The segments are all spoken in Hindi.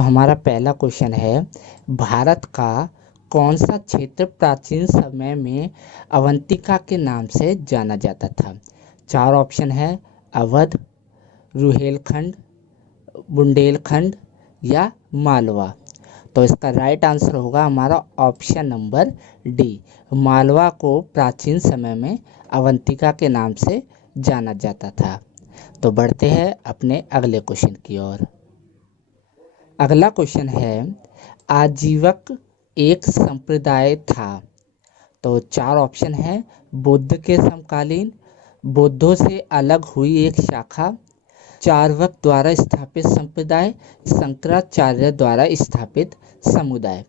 हमारा पहला क्वेश्चन है, भारत का कौन सा क्षेत्र प्राचीन समय में अवंतिका के नाम से जाना जाता था? चार ऑप्शन है, अवध, रुहेलखंड, बुंदेलखंड या मालवा। तो इसका राइट आंसर होगा हमारा ऑप्शन नंबर डी। मालवा को प्राचीन समय में अवंतिका के नाम से जाना जाता था। तो बढ़ते हैं अपने अगले क्वेश्चन की ओर। अगला क्वेश्चन है, आजीवक एक संप्रदाय था। तो चार ऑप्शन है, बुद्ध के समकालीन, बुद्धों से अलग हुई एक शाखा, चार्वाक द्वारा स्थापित संप्रदाय, शंकराचार्य द्वारा स्थापित समुदाय।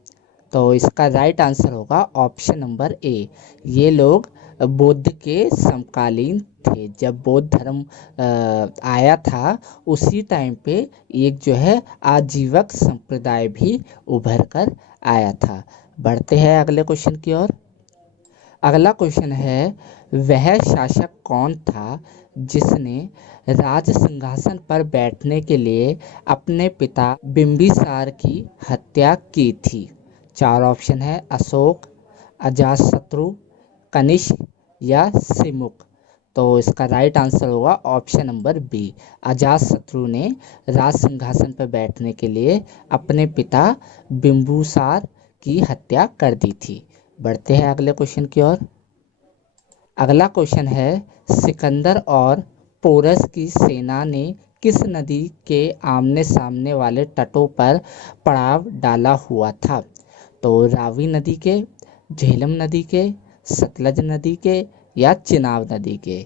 तो इसका राइट आंसर होगा ऑप्शन नंबर ए। ये लोग बुद्ध के समकालीन थे। जब बौद्ध धर्म आया था उसी टाइम पे एक जो है आजीवक संप्रदाय भी उभर कर आया था। बढ़ते हैं अगले क्वेश्चन की ओर। अगला क्वेश्चन है, वह शासक कौन था जिसने राज सिंहासन पर बैठने के लिए अपने पिता बिंबिसार की हत्या की थी? चार ऑप्शन है, अशोक, अजातशत्रु, कनिष्क या सिमुक। तो इसका राइट आंसर होगा ऑप्शन नंबर बी। अजातशत्रु ने राज सिंहासन पर बैठने के लिए अपने पिता बिंबिसार की हत्या कर दी थी। बढ़ते हैं अगले क्वेश्चन की ओर। अगला क्वेश्चन है, सिकंदर और पोरस की सेना ने किस नदी के आमने सामने वाले तटों पर पड़ाव डाला हुआ था? तो रावी नदी के, झेलम नदी के, सतलज नदी के या चिनाब नदी के।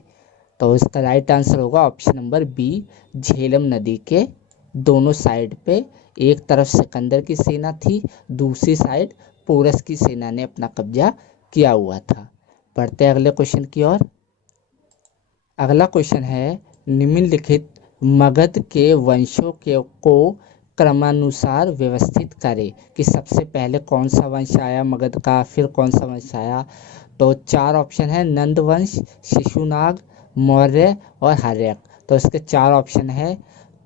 तो इसका राइट आंसर होगा ऑप्शन नंबर बी, झेलम नदी के दोनों साइड पे। एक तरफ सिकंदर की सेना थी, दूसरी साइड पोरस की सेना ने अपना कब्जा किया हुआ था। बढ़ते अगले क्वेश्चन की ओर। अगला क्वेश्चन है, निम्नलिखित मगध के वंशों को क्रमानुसार व्यवस्थित करें कि सबसे पहले कौन सा वंश आया मगध का, फिर कौन सा वंश आया। तो चार ऑप्शन है, नंद वंश, शिशुनाग, मौर्य और हर्यक। तो इसके चार ऑप्शन है,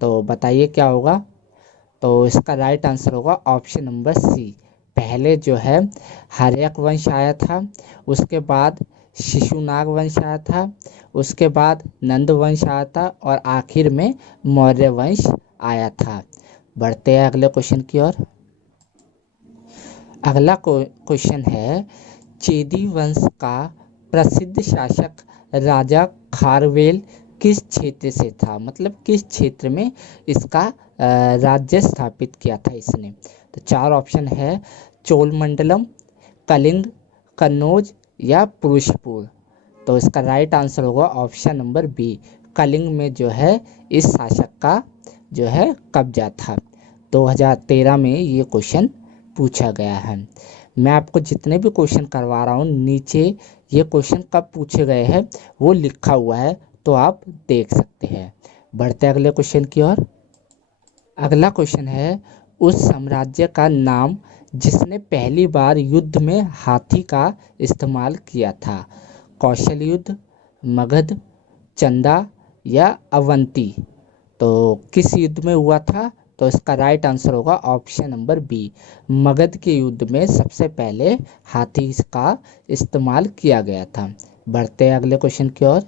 तो बताइए क्या होगा। तो इसका राइट आंसर होगा ऑप्शन नंबर सी। पहले जो है हर्यक वंश आया था, उसके बाद शिशुनाग वंश आया था, उसके बाद नंद वंश आया था और आखिर में मौर्य वंश आया था। बढ़ते हैं अगले क्वेश्चन की ओर। अगला क्वेश्चन है, चेदी वंश का प्रसिद्ध शासक राजा खारवेल किस क्षेत्र से था? मतलब किस क्षेत्र में इसका राज्य स्थापित किया था इसने? तो चार ऑप्शन है, चोलमंडलम, कलिंग, कन्नौज या पुरुषपुर। तो इसका राइट आंसर होगा ऑप्शन नंबर बी। कलिंग में जो है इस शासक का जो है कब्जा था। 2013 में ये क्वेश्चन पूछा गया है। मैं आपको जितने भी क्वेश्चन करवा रहा हूँ नीचे ये क्वेश्चन कब पूछे गए हैं वो लिखा हुआ है, तो आप देख सकते हैं। बढ़ते अगले क्वेश्चन की ओर। अगला क्वेश्चन है, उस साम्राज्य का नाम जिसने पहली बार युद्ध में हाथी का इस्तेमाल किया था? कौशल युद्ध, मगध, चंदा या अवंती। तो किस युद्ध में हुआ था? तो इसका राइट आंसर होगा ऑप्शन नंबर बी। मगध के युद्ध में सबसे पहले हाथी का इस्तेमाल किया गया था। बढ़ते हैं अगले क्वेश्चन की ओर।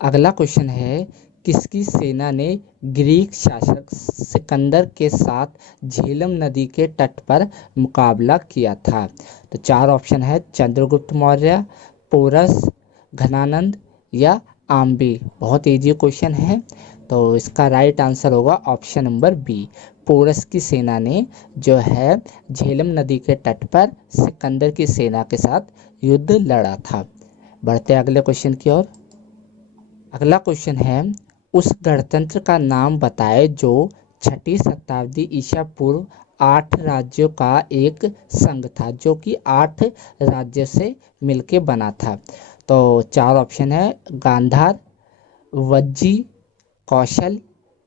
अगला क्वेश्चन है, किसकी सेना ने ग्रीक शासक सिकंदर के साथ झेलम नदी के तट पर मुकाबला किया था? तो चार ऑप्शन है, चंद्रगुप्त मौर्य, पोरस, घनानंद या आम्बी। बहुत इजी क्वेश्चन है, तो इसका राइट आंसर होगा ऑप्शन नंबर बी। पोरस की सेना ने जो है झेलम नदी के तट पर सिकंदर की सेना के साथ युद्ध लड़ा था। बढ़ते अगले क्वेश्चन की ओर। अगला क्वेश्चन है, उस गणतंत्र का नाम बताएं जो 6ठी शताब्दी ईसा पूर्व 8 राज्यों का एक संघ था, जो कि 8 राज्यों से मिलके बना था। तो चार ऑप्शन है, गांधार, वज्जी, कौशल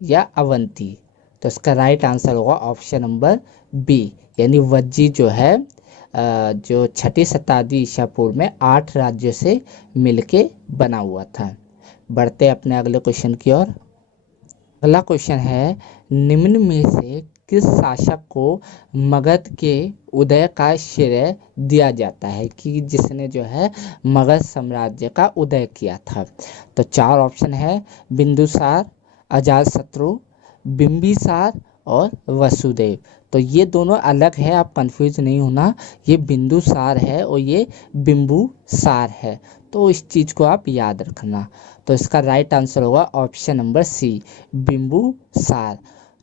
या अवंती। तो इसका राइट आंसर होगा ऑप्शन नंबर बी, यानी वज्जी जो है जो 6ठी शताब्दी ईसा पूर्व में 8 राज्यों से मिलके बना हुआ था। बढ़ते अपने अगले क्वेश्चन की ओर। अगला क्वेश्चन है, निम्न में से किस शासक को मगध के उदय का श्रेय दिया जाता है कि जिसने जो है मगध साम्राज्य का उदय किया था? तो चार ऑप्शन है, बिंदुसार, अजातशत्रु, बिंबिसार और वसुदेव। तो ये दोनों अलग है, आप कंफ्यूज नहीं होना, ये बिंदुसार है और ये बिंबुसार है। तो इस चीज़ को आप याद रखना। तो इसका राइट आंसर होगा ऑप्शन नंबर सी, बिंबुसार।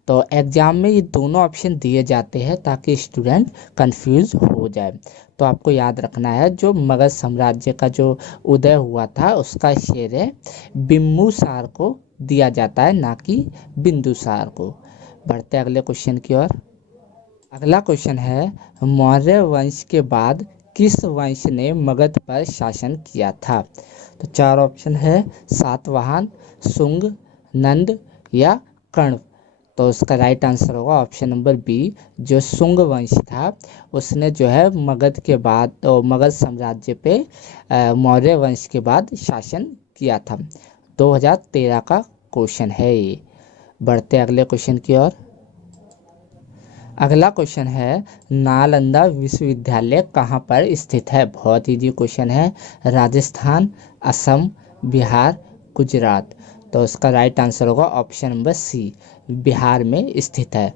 तो एग्जाम में ये दोनों ऑप्शन दिए जाते हैं ताकि स्टूडेंट कंफ्यूज हो जाए। तो आपको याद रखना है जो मगध साम्राज्य का जो उदय हुआ था उसका श्रेय बिंबुसार को दिया जाता है, ना कि बिंदुसार को। बढ़ते अगले क्वेश्चन की ओर। अगला क्वेश्चन है, मौर्य वंश के बाद किस वंश ने मगध पर शासन किया था? तो चार ऑप्शन है, सातवाहन, शुंग, नंद या कर्ण। तो उसका राइट आंसर होगा ऑप्शन नंबर बी, जो शुंग वंश था उसने जो है मगध के बाद मगध साम्राज्य पे मौर्य वंश के बाद शासन किया था। 2013 का क्वेश्चन है ये। बढ़ते अगले क्वेश्चन की ओर। अगला क्वेश्चन है, नालंदा विश्वविद्यालय कहाँ पर स्थित है? बहुत इजी क्वेश्चन है। राजस्थान, असम, बिहार, गुजरात। तो उसका राइट आंसर होगा ऑप्शन नंबर सी, बिहार में स्थित है।